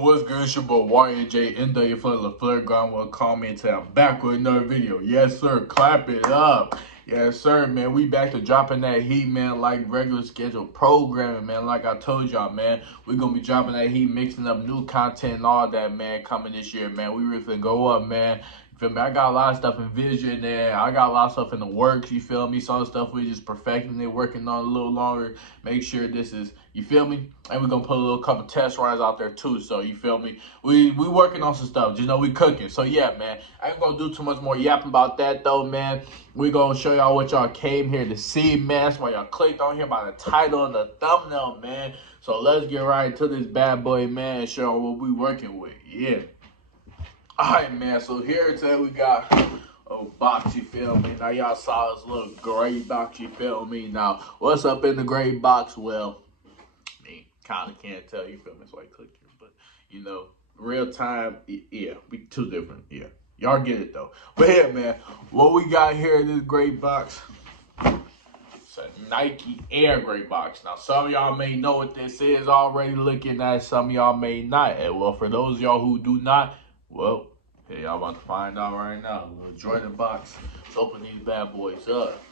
What's good? It's your boy YNJ in the Flare Ground will comment today. I'm back with another video. Yes, sir. Clap it up. Yes, sir, man. We back to dropping that heat, man, like regular scheduled programming, man. Like I told y'all, man, we're gonna be dropping that heat, mixing up new content and all that, man, coming this year, man. We really finna go up, man. You feel me? I got a lot of stuff in vision there. I got a lot of stuff in the works, you feel me? Some stuff we just perfecting it, working on a little longer. Make sure this is, you feel me? And we're gonna put a little couple test runs out there too. So you feel me? We working on some stuff. Just know we cooking. So yeah, man. I ain't gonna do too much more yapping about that though, man. We gonna show y'all what y'all came here to see, man. That's why y'all clicked on here by the title and the thumbnail, man. So let's get right into this bad boy, man, and show what we working with. Yeah. Alright, man, so here today we got a box, you feel me? Now y'all saw this little gray box, you feel me? Now, what's up in the gray box? Well, I mean, kind of can't tell, you feel me? That's why I clicked here, but, you know, real time, yeah, we two different, yeah. Y'all get it, though. But yeah, man, what we got here in this gray box, it's a Nike Air gray box. Now, some of y'all may know what this is already looking at, some of y'all may not. And well, for those of y'all who do not, well, hey, y'all about to find out right now. A little Jordan box. Let's open these bad boys up.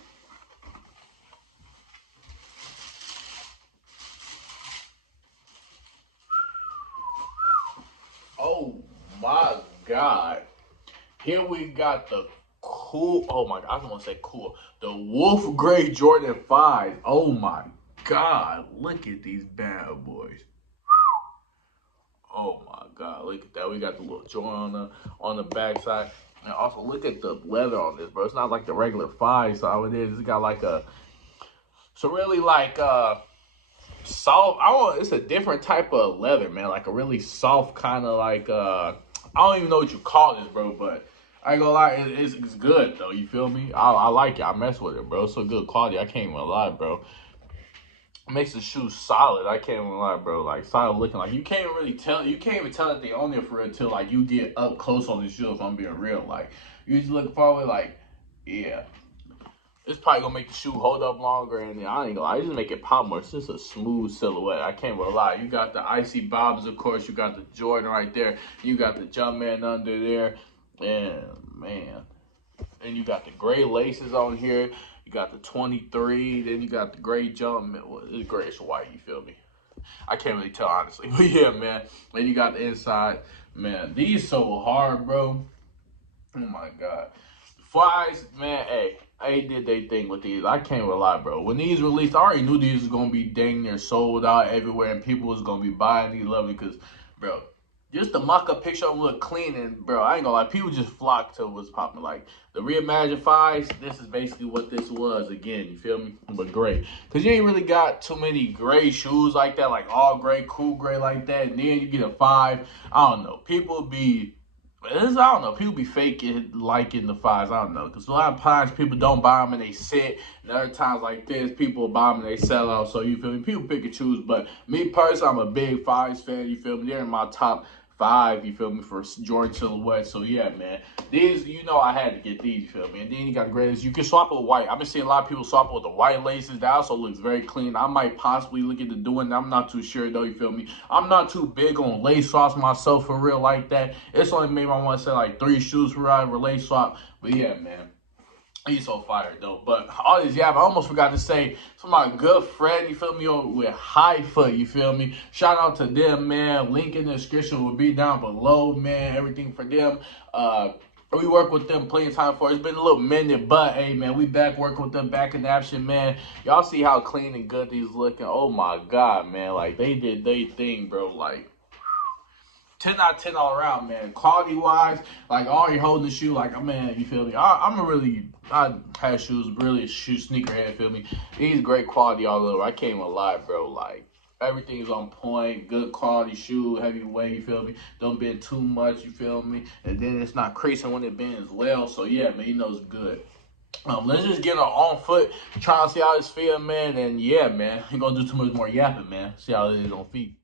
Oh my God. Here we got the cool, oh my God, I don't want to say cool. The Wolf Gray Jordan 5. Oh my God. Look at these bad boys. Oh my God, look at that. We got the little joint on the backside. And also look at the leather on this, bro. It's not like the regular 5 so it is. It's got like a, so really like soft, it's a different type of leather, man. Like a really soft kind of like I don't even know what you call this, bro, but I ain't gonna lie, it's good though, you feel me? I like it. I mess with it, bro. It's so good quality. I can't even lie, bro. Makes the shoe solid. I can't even lie, bro. Like solid looking. Like you can't really tell. You can't even tell that they own it for real until like you get up close on the shoe. If I'm being real, like you just look forward, like yeah, it's probably gonna make the shoe hold up longer. And I ain't gonna lie, I just make it pop more. It's just a smooth silhouette. I can't even lie. You got the icy bobs, of course. You got the Jordan right there. You got the Jumpman under there, and man, and you got the gray laces on here. You got the 23, then you got the gray jump. Well, it's grayish white, you feel me? I can't really tell, honestly. But yeah, man. Then you got the inside. Man, these so hard, bro. Oh, my God. Flies, man, hey. They did their thing with these. I can't rely, bro. When these released, I already knew these was going to be dang near sold out everywhere. And people was going to be buying these, loving because, bro, just the mock-up picture of them look clean, and bro, I ain't gonna lie, people just flock to what's popping. Like the Reimagined 5s, this is basically what this was again, you feel me? But gray. Cause you ain't really got too many gray shoes like that, like all gray, cool gray like that, and then you get a 5. I don't know. People be I don't know. People be faking liking the 5s. I don't know. Because a lot of times people don't buy them and they sit. And other times like this, people buy them and they sell out. So you feel me? People pick and choose. But me personally, I'm a big 5s fan. You feel me? They're in my top 5. You feel me? For Jordan silhouette. So yeah, man. These, you know, I had to get these. You feel me? And then you got the greatest. You can swap it with white. I've been seeing a lot of people swap it with the white laces. That also looks very clean. I might possibly look into doing that. I'm not too sure though. You feel me? I'm not too big on lace swaps myself for real like that. It's only maybe I want to say like 3 shoes for a lace swap. But yeah, man. He's so fired though. But all these, yeah, I almost forgot to say, to my good friend, you feel me, with Hifoot, you feel me? Shout out to them, man. Link in the description will be down below, man. Everything for them. We work with them plenty of time for. It's been a little minute, but hey, man, we back working with them back in action, man. Y'all see how clean and good these looking? Oh my God, man. Like they did their thing, bro. Like 10 out of 10 all around, man. Quality wise, like already holding the shoe, like man, you feel me? I had shoes, really a shoe sneakerhead, feel me? These great quality all over. I can't even lie, bro. Like everything's on point, good quality shoe, heavyweight, you feel me? Don't bend too much, you feel me? And then it's not creasing when it bends as well. So yeah, man, you know it's good. Let's just get our own foot, try to see how this feel, man. And yeah, man, ain't gonna do too much more yapping, man. See how it is on feet.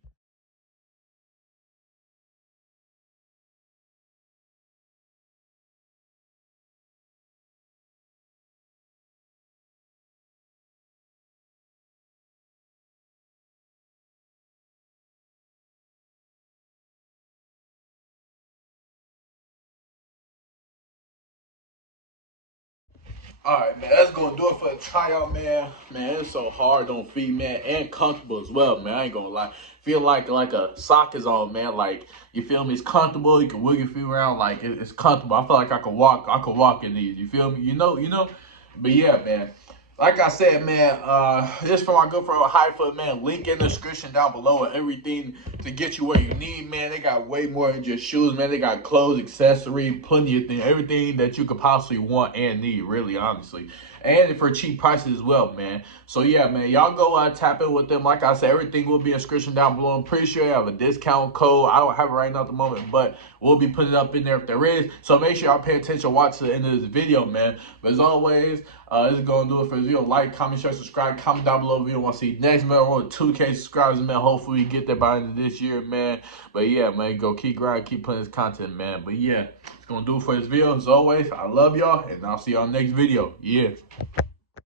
All right, man, that's gonna do it for the tryout, man. Man, it's so hard on feet, man, and comfortable as well, man. I ain't gonna lie. Feel like a sock is on, man. Like, you feel me? It's comfortable. You can wiggle your feet around, like it's comfortable. I feel like I can walk. I can walk in these. You feel me? You know. But yeah, man. Like I said, man, this from my good friend Hifoot, man. Link in the description down below and everything to get you where you need, man. They got way more than just shoes, man. They got clothes, accessories, plenty of things, everything that you could possibly want and need, really, honestly. And for cheap prices as well, man. So yeah, man, y'all go tap in with them. Like I said, everything will be in the description down below. I'm pretty sure you have a discount code. I don't have it right now at the moment, but we'll be putting it up in there if there is. So make sure y'all pay attention, watch the end of this video, man. But as always, this is going to do it for this video. Like, comment, share, subscribe. Comment down below if you want to see next, man. We're on 2K subscribers, man. Hopefully we get there by the end of this year, man. But yeah, man, go keep grinding, keep putting this content, man. But yeah, it's going to do it for this video. As always, I love y'all, and I'll see y'all next video. Yeah.